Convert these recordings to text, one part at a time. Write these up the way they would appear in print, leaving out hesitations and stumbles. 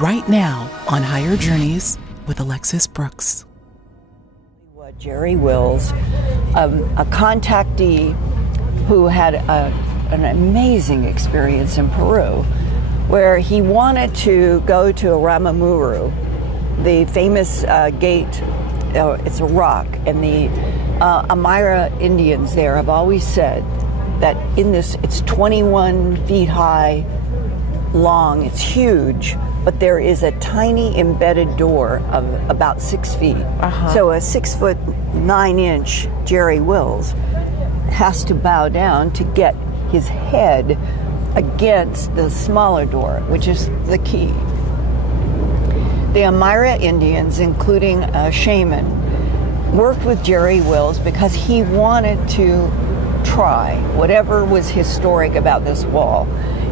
right now on Higher Journeys with Alexis Brooks. Jerry Wills, a contactee who had an amazing experience in Peru, where he wanted to go to Aramamuru, the famous gate. It's a rock, and the Amira Indians there have always said that in this, it's 21 feet high, long, it's huge, but there is a tiny embedded door of about 6 feet. So a 6'9" Jerry Wills has to bow down to get his head against the smaller door, which is the key. The Amira Indians, including a shaman, worked with Jerry Wills because he wanted to try whatever was historic about this wall.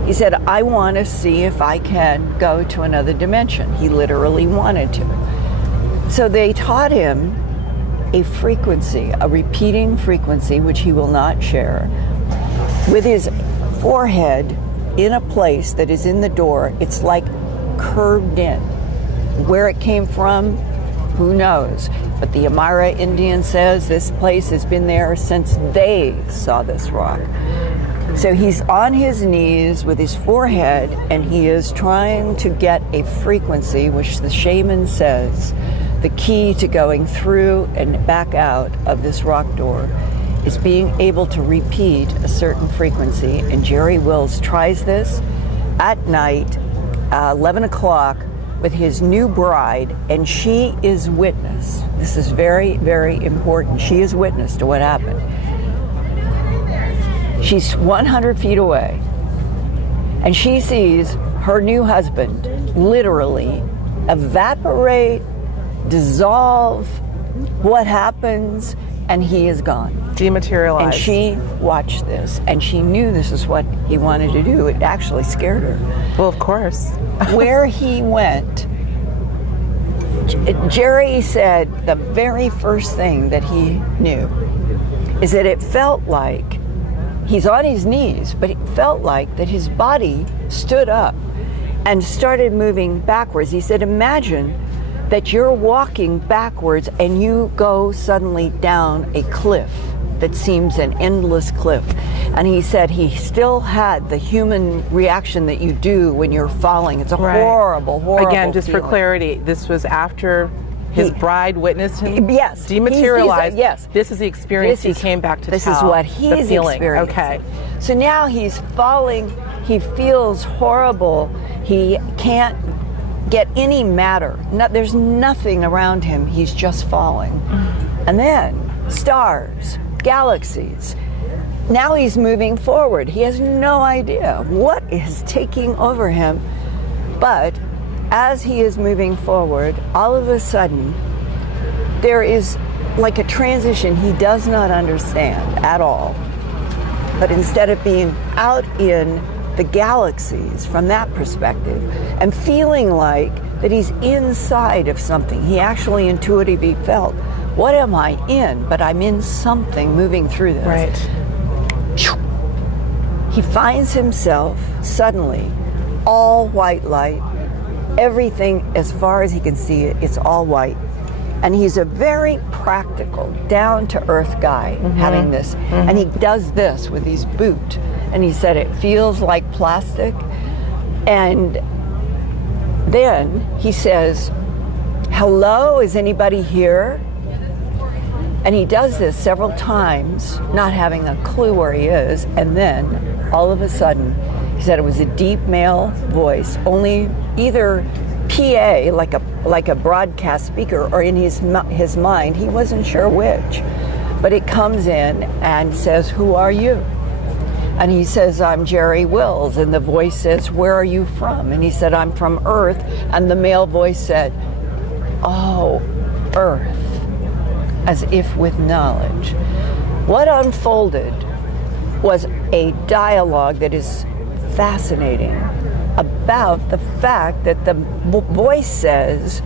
He said, I want to see if I can go to another dimension. He literally wanted to. So they taught him a frequency, a repeating frequency, which he will not share, with his forehead in a place that is in the door. It's like curved in. Where it came from, who knows? But the Amira Indian says this place has been there since they saw this rock. So he's on his knees with his forehead, and he is trying to get a frequency, which the shaman says the key to going through and back out of this rock door is being able to repeat a certain frequency. And Jerry Wills tries this at night, 11 o'clock, with his new bride, and she is witness. This is very, very important. She is witness to what happened. She's 100 feet away, and she sees her new husband literally evaporate, dissolve. What happens? And he is gone. Dematerialized. And she watched this, and she knew this is what he wanted to do. It actually scared her. Well, of course. Where he went, Jerry said the very first thing that he knew is that it felt like he's on his knees, but it felt like that his body stood up and started moving backwards. He said, imagine that you're walking backwards and you go suddenly down a cliff that seems an endless cliff. And he said he still had the human reaction that you do when you're falling. It's a horrible, horrible Again, just feeling. for clarity, this was after his bride witnessed him? Yes. Dematerialized. Yes. This is the experience he came back to tell. This is what he's experiencing. Okay. So now he's falling. He feels horrible. He can't get any matter. There's nothing around him. He's just falling. And then stars, galaxies. Now he's moving forward. He has no idea what is taking over him. But as he is moving forward, all of a sudden, there is like a transition he does not understand at all. But instead of being out in the galaxies from that perspective and feeling like that he's inside of something, he actually intuitively felt, what am I in? But I'm in something moving through this. Right. He finds himself suddenly all white light. Everything, as far as he can see it, it's all white. And he's a very practical, down-to-earth guy having this. And he does this with his boot. And he said it feels like plastic. And then he says, hello, is anybody here? And he does this several times, not having a clue where he is. And then, all of a sudden, he said it was a deep male voice, only either PA, like a broadcast speaker, or in his mind, he wasn't sure which. But it comes in and says, who are you? And he says, I'm Jerry Wills. And the voice says, where are you from? And he said, I'm from Earth. And the male voice said, oh, Earth, as if with knowledge. What unfolded was a dialogue that is fascinating about the fact that the voice says,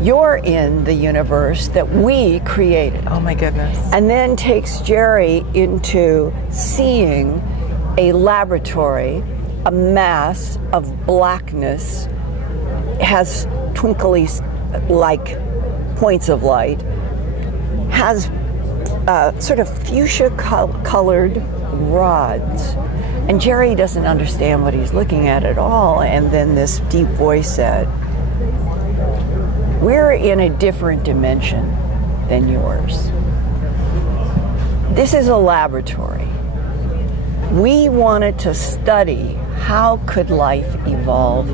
you're in the universe that we created. Oh my goodness. And then takes Jerry into seeing a laboratory, a mass of blackness, has twinkly like points of light, has sort of fuchsia colored rods. And Jerry doesn't understand what he's looking at all. And then this deep voice said, "We're in a different dimension than yours. This is a laboratory. We wanted to study how could life evolve.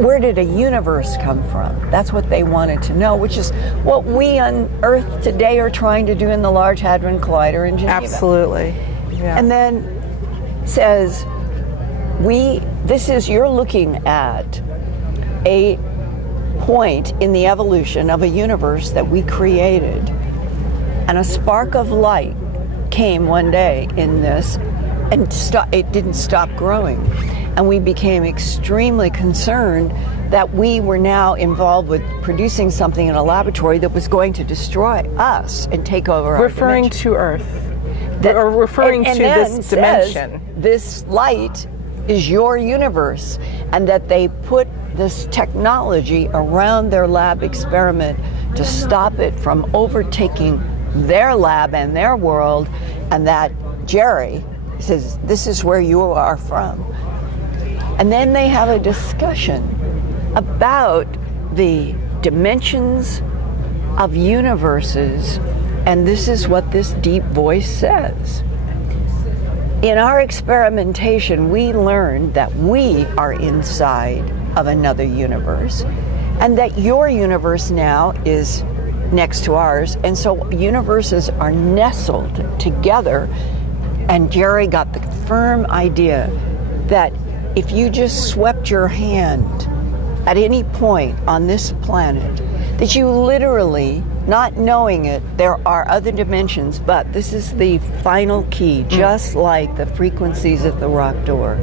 Where did a universe come from?" That's what they wanted to know, which is what we on Earth today are trying to do in the Large Hadron Collider in Geneva. Absolutely. Yeah. And then says, you're looking at a point in the evolution of a universe that we created. And a spark of light came one day in this, and it didn't stop growing. And we became extremely concerned that we were now involved with producing something in a laboratory that was going to destroy us and take over our referring dimension. to Earth. Or referring to this dimension. This light is your universe, and that they put this technology around their lab experiment to stop it from overtaking their lab and their world, and that Jerry says, "This is where you are from." And then they have a discussion about the dimensions of universes, and this is what this deep voice says. In our experimentation, we learned that we are inside of another universe, and that your universe now is next to ours, and so universes are nestled together. And Jerry got the firm idea that if you just swept your hand at any point on this planet, that you literally, not knowing it, there are other dimensions, but this is the final key, just like the frequencies of the rock door.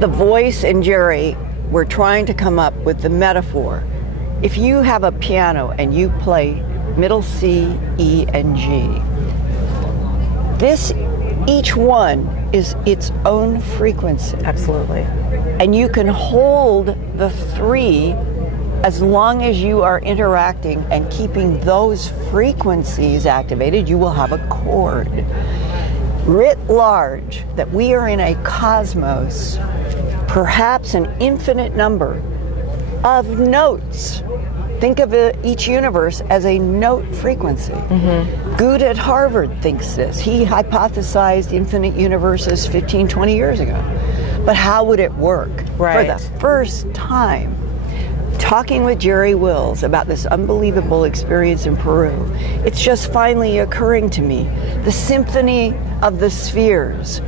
The voice and Jerry were trying to come up with the metaphor. If you have a piano and you play middle C, E, and G, each one is its own frequency. Absolutely. And you can hold the three as long as you are interacting and keeping those frequencies activated. You will have a chord. Writ large, that we are in a cosmos, perhaps an infinite number of notes. Think of each universe as a note frequency. Good at Harvard thinks this. He hypothesized infinite universes 15, 20 years ago. But how would it work? Right. For the first time, talking with Jerry Wills about this unbelievable experience in Peru, it's just finally occurring to me. The symphony of the spheres.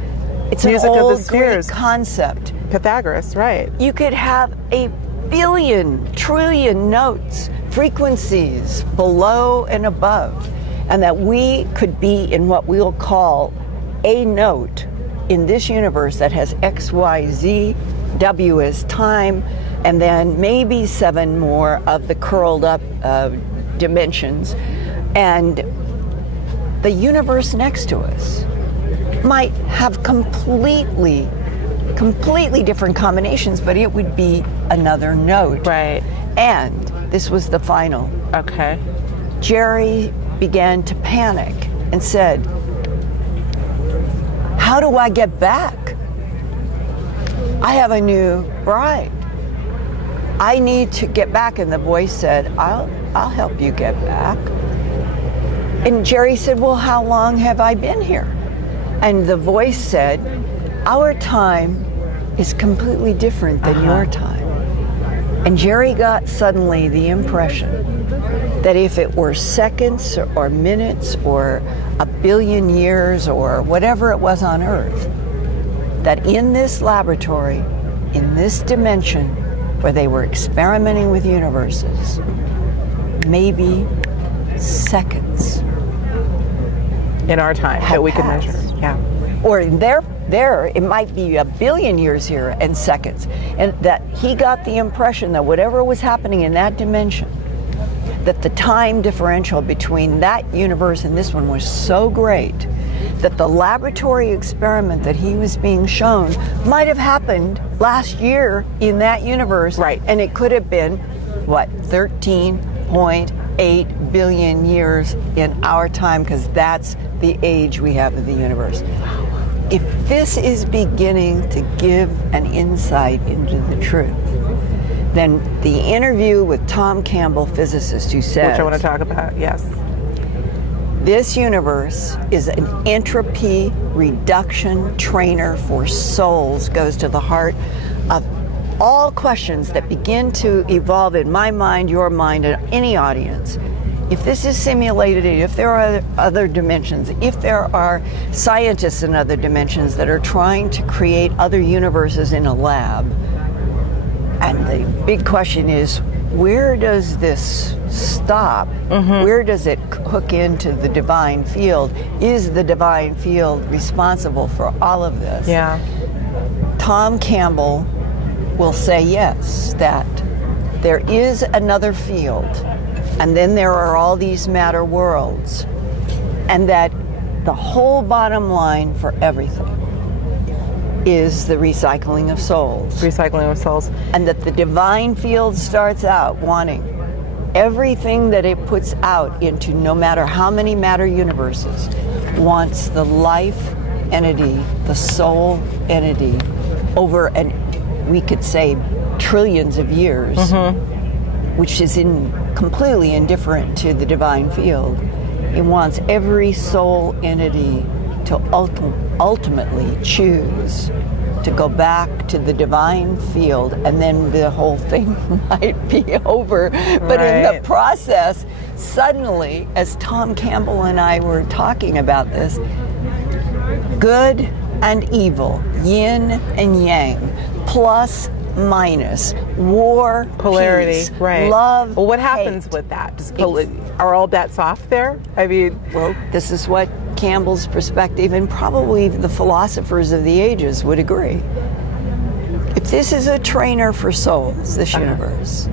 It's Music an of the old spheres. Greek concept. Pythagoras, right. You could have a billion, trillion notes, frequencies below and above, and that we could be in what we'll call a note in this universe that has X, Y, Z, W is time, and then maybe 7 more of the curled up dimensions. And the universe next to us might have completely different combinations, but it would be another note. Right. And this was the final. Okay. Jerry began to panic and said, "How do I get back? I have a new bride. I need to get back." And the voice said, I'll help you get back. And Jerry said, "Well, how long have I been here?" And the voice said, "Our time is completely different than your time." And Jerry got suddenly the impression that if it were seconds or minutes or a billion years or whatever it was on Earth, that in this laboratory, in this dimension where they were experimenting with universes, maybe seconds In our time had that we could measure. passed. Yeah. Or there, it might be a billion years here and seconds. And that he got the impression that whatever was happening in that dimension, that the time differential between that universe and this one was so great that the laboratory experiment that he was being shown might have happened last year in that universe. Right. And it could have been, what, 13.8 billion years in our time, because that's the age we have of the universe. If this is beginning to give an insight into the truth, then the interview with Tom Campbell, physicist, who says, which I want to talk about, yes. This universe is an entropy reduction trainer for souls, goes to the heart of all questions that begin to evolve in my mind, your mind, and any audience. If this is simulated, if there are other dimensions, if there are scientists in other dimensions that are trying to create other universes in a lab, and the big question is, where does this stop? Where does it hook into the divine field? Is the divine field responsible for all of this? Yeah. Tom Campbell will say yes, that there is another field, and then there are all these matter worlds, and that the whole bottom line for everything is the recycling of souls. Recycling of souls. And that the divine field starts out wanting everything that it puts out into no matter how many matter universes, wants the life entity, the soul entity, over, and we could say trillions of years, which is completely indifferent to the divine field. It wants every soul entity to ultimately choose to go back to the divine field, and then the whole thing might be over. But in the process, suddenly, as Tom Campbell and I were talking about this, good and evil, yin and yang, plus, minus, war, polarity, peace, right? Love. Well, what happens hate. with that? Are all bets off there? I mean, well, this is what Campbell's perspective, and probably the philosophers of the ages would agree. If this is a trainer for souls, this universe,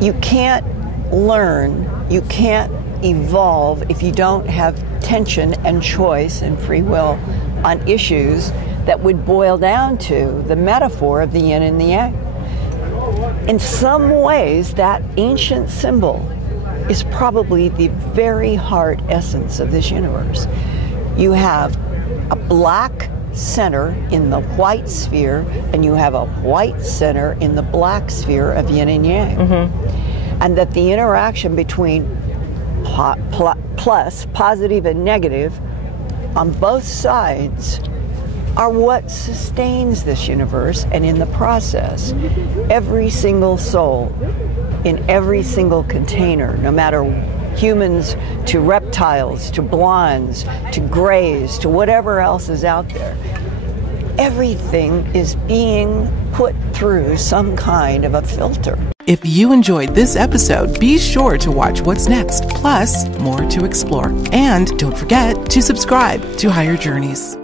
you can't learn, you can't evolve if you don't have tension and choice and free will on issues that would boil down to the metaphor of the yin and the yang. In some ways, that ancient symbol is probably the very heart essence of this universe. You have a black center in the white sphere, and you have a white center in the black sphere of yin and yang. And that the interaction between plus, positive and negative, on both sides are what sustains this universe, and in the process, every single soul in every single container, no matter humans to reptiles, to blondes, to grays, to whatever else is out there, everything is being put through some kind of a filter. If you enjoyed this episode, be sure to watch what's next, plus more to explore. And don't forget to subscribe to Higher Journeys.